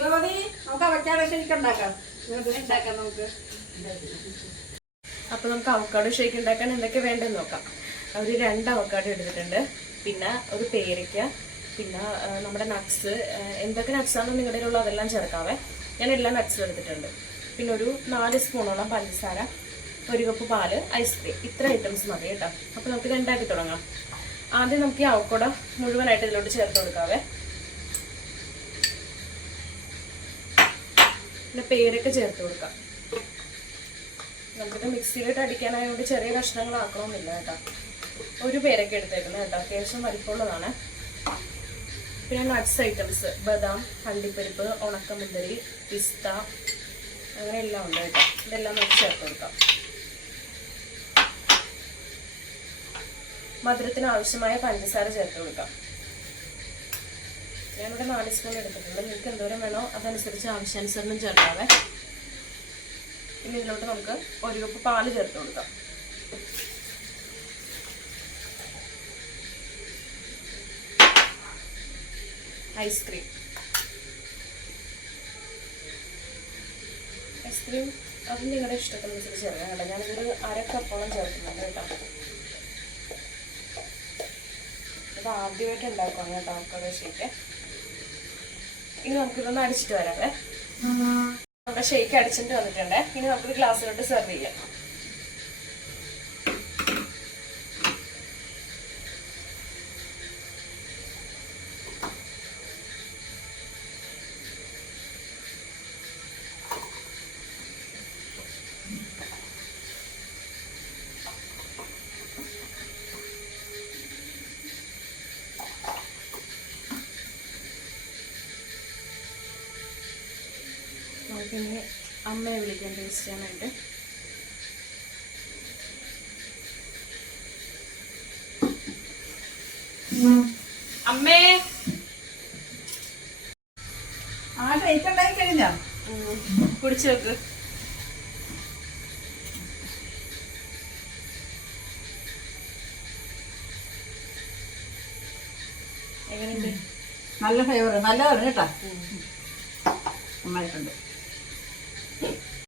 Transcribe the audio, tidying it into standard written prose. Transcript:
നമുക്ക് avocado shake ഉണ്ടാക്കാം. നമുക്ക് അപ്പൊ നമുക്ക് അവക്കാഡോ ഷേക്ക് ഉണ്ടാക്കാൻ എന്തൊക്കെ വേണ്ടെന്ന് നോക്കാം. ഒരു 2 അവക്കാഡോ എടുത്തിട്ടുണ്ട്, പിന്നെ ഒരു പേരയ്ക്ക, പിന്നെ നമ്മുടെ നട്ട്സ്, എന്തൊക്കെ നട്ട്സാണോ നിങ്ങളുടെ കയ്യിലുള്ള അതെല്ലാം ചേർക്കാവേ. ഞാൻ എല്ലാ നട്ട്സും എടുത്തിട്ടുണ്ട്. പിന്നെ ഒരു 4 സ്പൂണോളം പഞ്ചസാര, 1 കപ്പ് പാല്, ഐസ്ക്രീം. ഇത്ര ഐറ്റംസ് മതി കേട്ടോ. അപ്പൊ നമുക്ക് ഇത് ഉണ്ടാക്കി തുടങ്ങാം. ആദ്യം നമുക്ക് ഈ അവക്കാഡോ മുഴുവനായിട്ട് ഇതിലോട്ട് ചേർത്ത് കൊടുക്കാവേ. പിന്നെ പേരൊക്കെ ചേർത്ത് കൊടുക്കാം. നമുക്കിത് മിക്സിയിലിട്ട് അടിക്കാനായതുകൊണ്ട് ചെറിയ കഷ്ണങ്ങളാക്കണമെന്നില്ല കേട്ടോ. ഒരു പേരൊക്കെ എടുത്തേക്കുന്നത് കേട്ടോ, അത്യാവശ്യം വലിപ്പമുള്ളതാണ്. പിന്നെ നട്ട്സ് ഐറ്റംസ്, ബദാം, അണ്ടിപ്പരിപ്പ്, ഉണക്കമുന്തിരി, പിസ്ത, അങ്ങനെ എല്ലാം ഉണ്ട് കേട്ടോ. ഇതെല്ലാം നമുക്ക് ചേർത്ത് കൊടുക്കാം. മധുരത്തിന് ആവശ്യമായ പഞ്ചസാര ചേർത്ത് കൊടുക്കാം. ഞാനിവിടെ 4 സ്പൂൺ എടുത്തിട്ടുണ്ട്. നിങ്ങൾക്ക് എന്തോരം വേണോ അതനുസരിച്ച് ആവശ്യാനുസരണം ചേർക്കാവേ. ഇനി ഇതിലോട്ട് നമുക്ക് 1 കപ്പ് പാല് ചേർത്ത് കൊടുക്കാം. ഐസ്ക്രീം അത് നിങ്ങളുടെ ഇഷ്ടത്തിനനുസരിച്ച് ചേർക്കാം കേട്ടോ. ഞാനിതൊരു 1/2 കപ്പോളം ചേർക്കുന്നുണ്ട് കേട്ടോ. ഇത് ആദ്യമായിട്ട് ഉണ്ടാക്കണം കേട്ടോ അവക്കാഡോ ഷേക്ക്. ഇനി നമുക്കിതൊന്ന് അടിച്ചിട്ട് വരാവേ. നമ്മുടെ ഷേക്ക് അടിച്ചിട്ട് വന്നിട്ടുണ്ട്. ഇനി നമുക്കൊരു ഗ്ലാസ്സിലോട്ട് സെർവ് ചെയ്യാം. നമുക്കിനി അമ്മയെ വിളിക്കാൻ ടേസ്റ്റ് ചെയ്യാനായിട്ട്. അമ്മേ, ആ ഷേക്ക് ഉണ്ടാക്കി കഴിഞ്ഞോ? കുടിച്ചു നോക്ക്. എങ്ങനെയുണ്ട്? നല്ല ഫ്ലേവർ, നല്ലതാണ് കേട്ടോ. നന്നായിട്ടുണ്ട്.